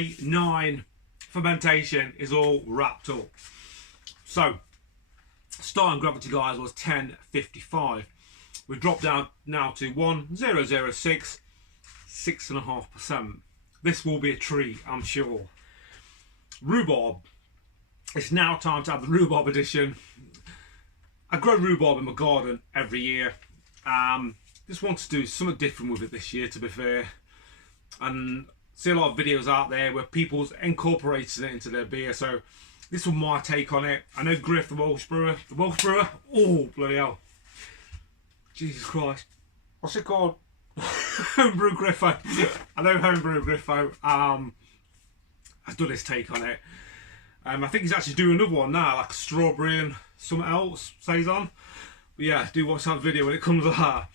day 9 fermentation is all wrapped up. So starting gravity, guys, was 1055. We've dropped down now to 1006, 6.5%. This will be a treat, I'm sure. Rhubarb. It's now time to have the rhubarb edition. I grow rhubarb in my garden every year. Just want to do something different with it this year, to be fair. And see a lot of videos out there where people's incorporating it into their beer. So this was my take on it. I know Griff, the Welsh brewer. Oh, bloody hell. Jesus Christ. What's it called? Homebrew Griffo. I know Homebrew Griffo has done his take on it. I think he's actually doing another one now, like strawberry and something else, Sasion. But yeah, do watch that video when it comes out.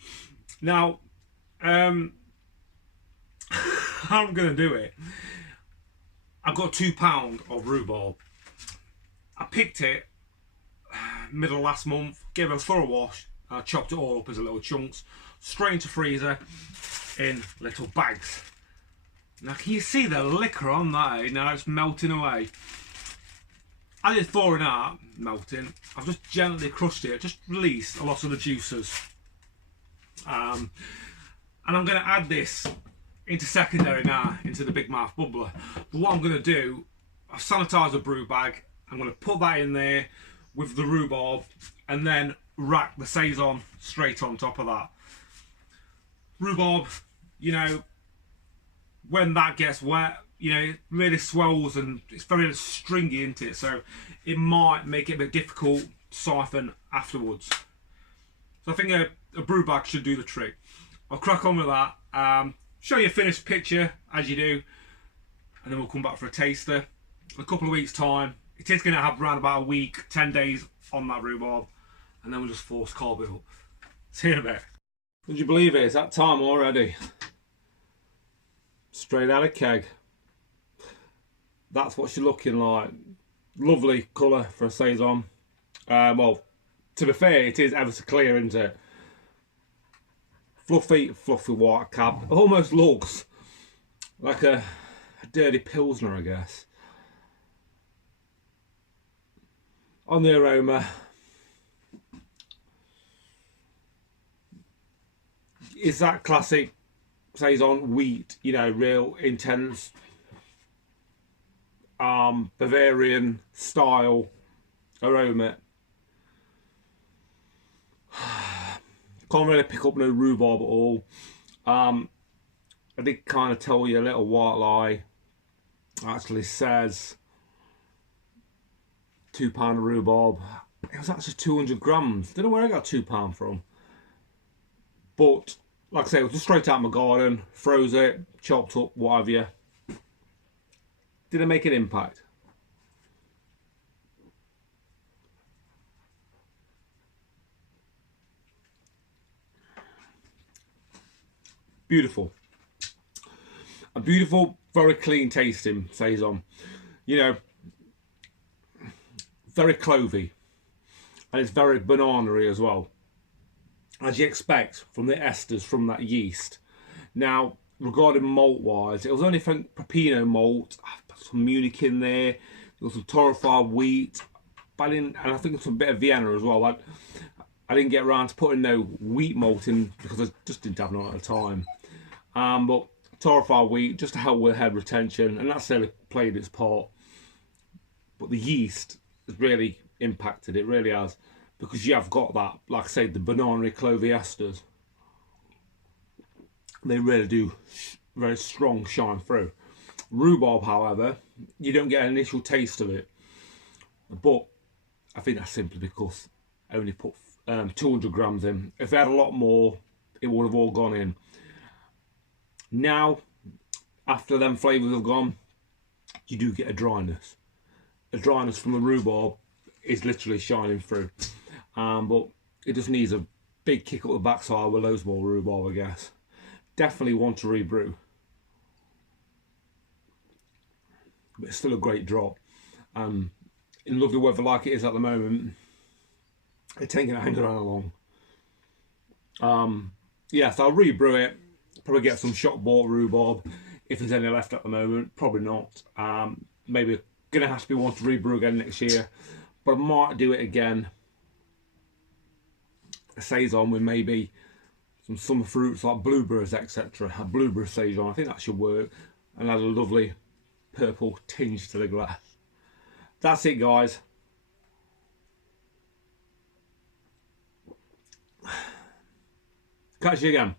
Now, how I'm going to do it, I've got £2 of rhubarb. I picked it middle of last month, gave it a thorough wash, and I chopped it all up as little chunks, straight into freezer in little bags. Now can you see the liquor on that? Now it's melting away. As it's thawing out, melting, I've just gently crushed it, just released a lot of the juices. And I'm going to add this into secondary now, into the big mouth bubbler. But what I'm going to do, I've sanitised a brew bag. I'm going to put that in there with the rhubarb and then rack the Saison straight on top of that. Rhubarb, you know, when that gets wet, you know, it really swells and it's very stringy, isn't it? So it might make it a bit difficult to siphon afterwards. So I think a brew bag should do the trick. I'll crack on with that. Show you a finished picture as you do, and then we'll come back for a taster. In a couple of weeks' time, it is going to have around about a week, 10 days on that rhubarb, and then we'll just force carb it up. See you in a bit. Would you believe it? It's that time already. Straight out of keg. That's what she's looking like. Lovely colour for a Saison. Well, to be fair, it is ever so clear, isn't it? Fluffy white cap. It almost looks like a dirty Pilsner, I guess. On the aroma, is that classic Saison wheat, you know, real intense Bavarian style aroma. Can't really pick up no rhubarb at all. I did kind of tell you a little white lie. Actually says £2 of rhubarb. It was actually 200 grams. Don't know where I got £2 from. But like I say, it was just straight out of my garden, froze it, chopped up, what have you. Did it make an impact? Beautiful. A beautiful, very clean tasting Saison. You know, very clovey. And it's very banana-y as well, as you expect from the esters from that yeast. Now, regarding malt wise, it was only from Peppino malt. I've put some Munich in there. There was some torrefied wheat, and I think some bit of Vienna as well. I didn't get around to putting no wheat malt in because I just didn't have none at the time. But torrefied wheat just to help with head retention, and that's really played its part. But the yeast has really impacted, it really has, because you have got that, like I said, the banana clovey esters. They really do very strong shine through. Rhubarb, however, you don't get an initial taste of it, but I think that's simply because I only put 200 grams in. If I had a lot more, it would have all gone in. Now, after them flavours have gone, you do get a dryness. The dryness from the rhubarb is literally shining through. But it just needs a big kick up the backside with loads more rhubarb, I guess. Definitely want to rebrew. But it's still a great drop. In lovely weather like it is at the moment, it's ain't going to hang around long. Yeah, so I'll rebrew it. Probably get some shop bought rhubarb. if there's any left at the moment. Probably not. Maybe gonna have to be one to rebrew again next year, but I might do it again. A Saison with maybe some summer fruits like blueberries, etc. A blueberry Saison, I think that should work, and add a lovely purple tinge to the glass. That's it, guys. Catch you again.